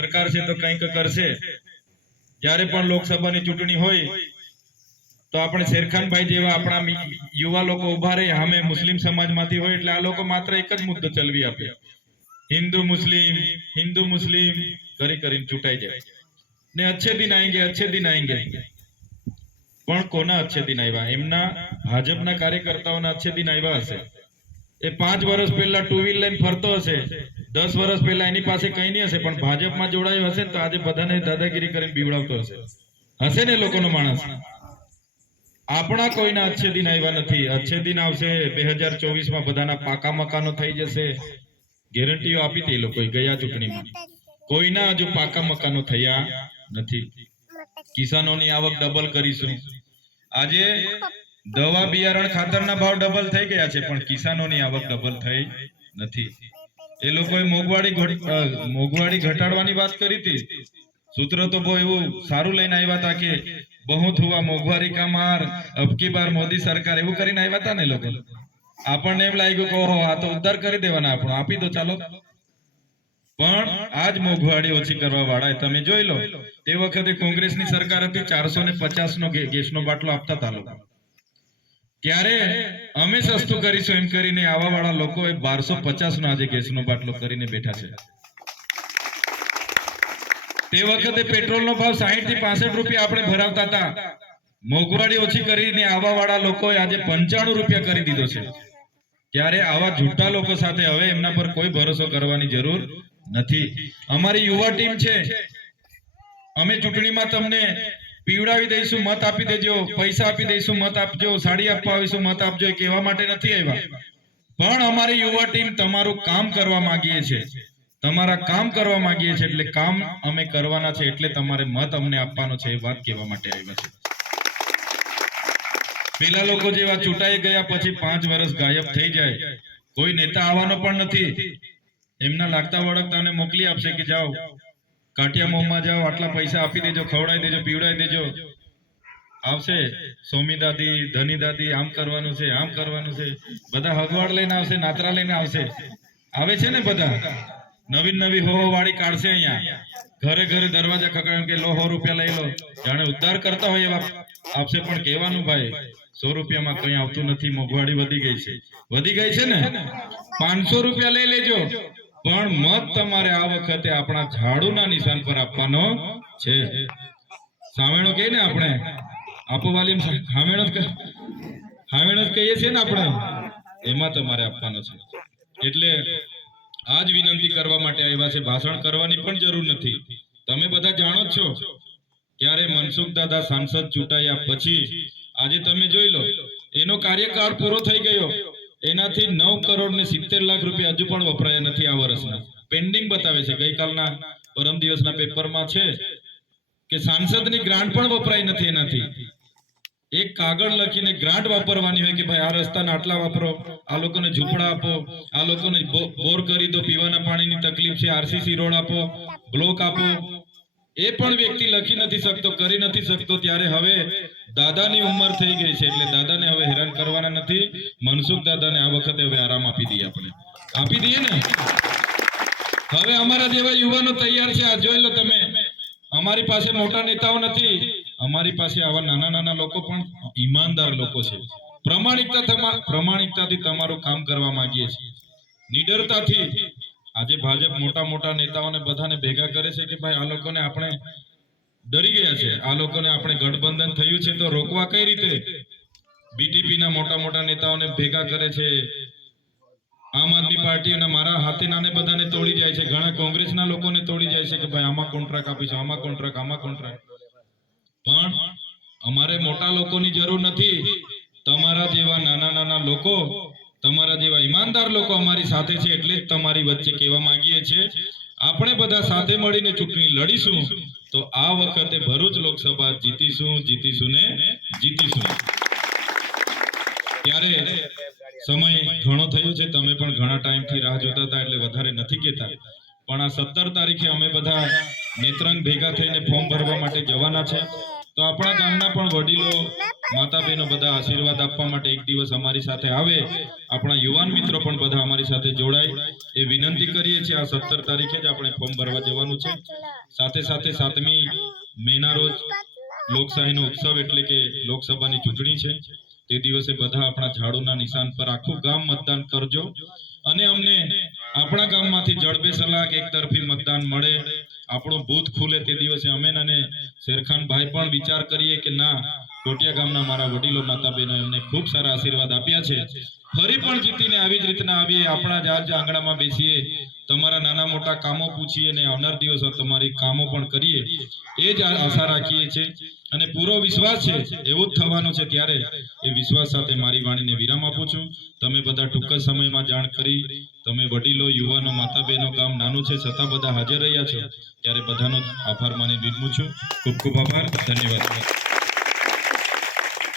સરકાર છે તો કંઈક કરશે. જ્યારે પણ લોકસભાની ચૂંટણી હોય તો આપણે શેરખાનભાઈ જેવા આપણા યુવા લોકો ઉભા રહે, અમે મુસ્લિમ સમાજમાંથી હોય એટલે આ લોકો માત્ર એક જ મુદ્દો ચલવી આપે, હિન્દુ મુસ્લિમ કરીને ચૂંટાઈ જાય ને અચ્છે દિન આएंगे. પણ કોના અચ્છે દિન આવ્યા? એમના ભાજપના કાર્યકર્તાઓના અચ્છે દિન આવ્યા હશે. એ 5 વર્ષ પહેલા ટુ વ્હીલ લઈને ફરતો હશે, 10 વર્ષ પહેલા એની પાસે કઈ નહીં હશે, પણ ભાજપમાં જોડાયો હશે ને તો આજે બધાને દાદાગીરી કરીને બીવડાવતો હશે ને લોકોનો માણસ. આપણા કોઈના અચ્છે દિન આવ્યા નથી. અચ્છે દિન આવશે 2024 બધાના પાકા મકાનો થઈ જશે. ગેરંટીઓ આપી હતી એ લોકોએ ગયા ચૂંટણીમાં. કોઈના હજુ પાકા મકાનો થયા નથી. કિસાનોની આવક ડબલ કરીશું. આજે દવા બિયારણ ખાતરના ભાવ ડબલ થઈ ગયા છે, પણ કિસાનોની આવક ડબલ થઈ નથી. એ લોકોએ મોંઘવારી ઘટાડવાની વાત કરી હતી. સૂત્ર તો બહુ એવું સારું લઈને આવ્યા હતા કે બહુત હુઆ મોંઘવારી કા માર, અબકી બાર મોદી સરકાર, એવું કરીને આવ્યા હતા ને લોકો. આપણને એમ લાગ્યું કે ઓહો આ તો ઉદ્ધાર કરી દેવાના, આપણો આપી દો ચાલો. પણ આજ મોંઘવારી ઓછી કરવા વાળા તમે જોઈ લો, તે વખતે કોંગ્રેસની સરકાર હતી, 450 નો ગેસનો બાટલો આપતા હતા લોકો. ત્યારે અમે સસ્તું કરીશું એમ કરીને આવા વાળા લોકો 1250 નો આજે ગેસનો બાટલો કરીને બેઠા છે. તે વખતે પેટ્રોલનો ભાવ 60 થી 65 રૂપિયા આપણે ભરાવતા હતા. મોંઘવારી ઓછી કરીને આવા વાળા લોકોએ આજે 95 રૂપિયા કરી દીધો છે. ત્યારે આવા જૂઠા લોકો સાથે હવે એમના પર કોઈ ભરોસો કરવાની જરૂર નથી. અમારી યુવા ટીમ છે, અમે ચૂંટણીમાં તમને પીવડાવી દઈશું, મત આપી દેજો, પૈસા આપી દઈશું, મત આપજો, સાડી આપવા આવીશું, મત આપજો, એ કહેવા માટે નથી આવ્યા. પણ અમારી યુવા ટીમ તમારું કામ કરવા માંગીએ છે, તમારા કામ કરવા માંગીએ છે, એટલે કામ અમે કરવાના છે, એટલે તમારે મત અમને આપવાનો છે, એ વાત કહેવા માટે આવ્યા છે. પેલા લોકો જેવા ચૂંટાઈ ગયા પછી 5 વર્ષ ગાયબ થઈ જાય, કોઈ નેતા આવવાનો પણ નથી. એમના લાગતા વળગતાને મોકલી આપશે કે જાઓ કાટિયા મોંમાં જાઓ, આટલા પૈસા આપી દેજો, ખવડાવી દેજો, પીવડાવી દેજો. આવશે સોમી દાદી, ધની દાદી, આમ કરવાનું છે, આમ કરવાનું છે, બધા હગવાડ લઈને આવશે, નાતરા લઈને આવશે. આવે છે ને બધા નવી હો વાળી કાઢશે. અહીંયા ઘરે ઘરે દરવાજા ખખડાવે કે લો 100 રૂપિયા લઈ લો, જાણે ઉદ્ધાર કરતા હોય એવા આપશે. પણ કહેવાનું ભાઈ 100 રૂપિયામાં કઈ આવતું નથી, મોંઘવારી વધી ગઈ છે ને. 500 રૂપિયા લઈ લેજો, પણ મત તમારે આ વખતે આપણા ઝાડુના નિશાન પર આપવાનો છે. સામેણો કહીએ ને આપણે, આપો વાલી સામેણો જ કહીએ છીએ ને આપણે, એમાં તમારે આપવાનો છે. એટલે આજ વિનંતી કરવા માટે આવ્યા છે. ભાષણ કરવાની પણ જરૂર નથી. તમે બધા જાણો જ છો, ત્યારે મનસુખ દાદા સાંસદ ચૂંટાયા પછી આજે તમે જોઈ લો, એનો કાર્યકાળ પૂરો થઈ ગયો. એનાથી 9 કરોડ ને 70 લાખ રૂપિયા હજુ પણ વપરાયા નથી. આ વર્ષના પેન્ડિંગ બતાવે છે. ગઈકાલના પરમ દિવસના પેપરમાં છે કે સાંસદની ગ્રાન્ટ પણ વપરાઈ નથી. એનાથી એક કાગળ લખીને ગ્રાન્ટ વાપરવાની હોય કે ભાઈ આ રસ્તાના આટલા વાપરો, આ લોકોને ઝૂંપડા આપો, આ લોકોને બોર કરી દો, પીવાના પાણીની તકલીફ છે, આરસીસી રોડ આપો, બ્લોક આપો, એ પણ વ્યક્તિ લખી નથી શકતો, કરી નથી શકતો. ત્યારે હવે દાદાની ઉંમર થઈ ગઈ છે, એટલે દાદાને હવે હેરાન કરવાના નથી. મનસુખ દાદાને આ વખતે હવે આરામ આપી દઈએ, આપણે આપી દઈએ ને. હવે અમારા જેવા યુવાનો તૈયાર છે. આ જોઈ લો તમે, અમારી પાસે મોટા નેતાઓ નથી, અમારી પાસે આવા નાના લોકો પણ ઈમાનદાર લોકો છે. પ્રમાણિકતાથી તમારું કામ કરવા માંગીએ છીએ, નિડરતાથી. આજે ભાજપ મોટા નેતાઓને બધાને ભેગા કરે છે કે ભાઈ આ લોકોને આપણે ડરી ગયા છે, આ લોકોને આપણે ગઠબંધન થયું છે તો રોકવા કઈ રીતે. બીટીપીના મોટા નેતાઓને ભેગા કરે છે, આમ આદમી પાર્ટીના મારા હાથે નાને બધાને તોડી જાય છે, ઘણા કોંગ્રેસના લોકોને તોડી જાય છે કે ભાઈ આમાં કોન્ટ્રાક્ટ આપીશું, આમાં કોન્ટ્રાક્ટ. પણ અમારે મોટા લોકોની જરૂર નથી. તમારા જેવા નાના લોકો, તમારા જેવા ઈમાનદાર લોકો અમારી સાથે છે, એટલે જ તમારી વચ્ચે કહેવા માંગીએ છીએ, આપણે બધા સાથે મળીને ચૂંટણી લડીશું તો આ વખતે ભરૂચ લોકસભા જીતીશું ને જીતીશું. ત્યારે સમય ઘણો થયો છે, તમે પણ ઘણા ટાઈમથી રાહ જોતા હતા, એટલે વધારે નથી કહેતા. પણ આ 17 તારીખે અમે બધા નેત્રંગ ભેગા થઈને ફોર્મ ભરવા માટે જવાના છે. તો તો આપણા ગામના પણ વડીલો માતા બહેનો બધા આશીર્વાદ આપવા માટે એક દિવસ અમારી સાથે આવે, આપણા યુવાન મિત્રો પણ બધા અમારી સાથે જોડાય એ વિનંતી કરીએ છીએ. આ 17 તારીખે જ આપણે ફોર્મ ભરવા જવાનું છે. સાથે સાથે 7મી મેના રોજ લોકશાહીનો ઉત્સવ એટલે કે લોકસભાની ચૂંટણી છે. તે દિવસે બધા આપણા ઝાડુના નિશાન પર આખું ગામ મતદાન કરજો અને અમને આપણા ગામમાંથી જડબે સલાક એકતરફી મતદાન મળે, આપણું બૂથ ખુલે તે દિવસે અમે અને શેરખાનભાઈ પણ વિચાર કરીએ કે ના, કોટિયા ગામના મારા વડીલો માતા બહેનો એમને ખૂબ સારા આશીર્વાદ આપ્યા છે, ફરી પણ જીતીને આવી જ રીતના આવીએ, આપણા જ આંગણામાં બેસીએ, તમારા નાના મોટા કામો પૂછીએ ને આવનાર દિવસો તમારી કામો પણ કરીએ એ જ આશા રાખીએ છીએ અને પૂરો વિશ્વાસ છે એવું જ થવાનું છે. ત્યારે એ વિશ્વાસ સાથે મારી વાણીને વિરામ આપું છું. તમે બધા ટૂંક જ સમયમાં જાણ કરી, તમે વડીલો, યુવાનો, માતા બહેનો, ગામ નાનું છે છતાં બધા હાજર રહ્યા છો, ત્યારે બધાનો આભાર માની વિરમું છું. ખૂબ ખૂબ આભાર, ધન્યવાદ.